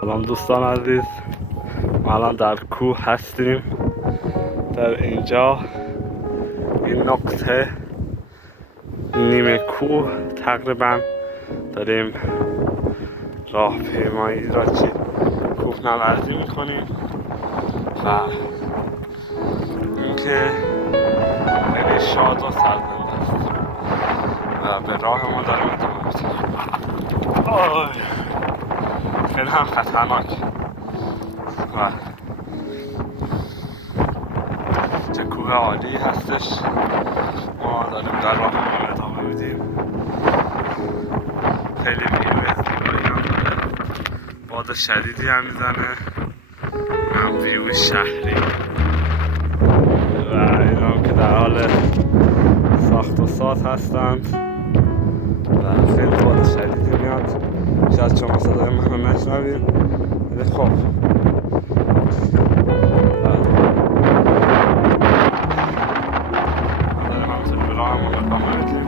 سلام دوستان عزیز، ما الان در کوه هستیم. در اینجا این نقطه نیمه کوه تقریبا داریم راهپیمایی را کوهنوردی میکنیم و اینکه خیلی شاد و سرزنده است و به راه ما داریم ادامه میدیم. خیلی هم خطرناک و چه کوه عالی هستش. ما داریم در راه ما ادامه میدیم. خیلی ویوی زیبایی هم داره، باد شدیدی هم میزنه، هم ویوی شهری و اینا هم که در حال ساخت و ساز هستند و خیلی باد شدیدی میاد. شاید شما صدای من رو نشنوید ولی خب داریم همینطوری به راه همون ادامه میدیم.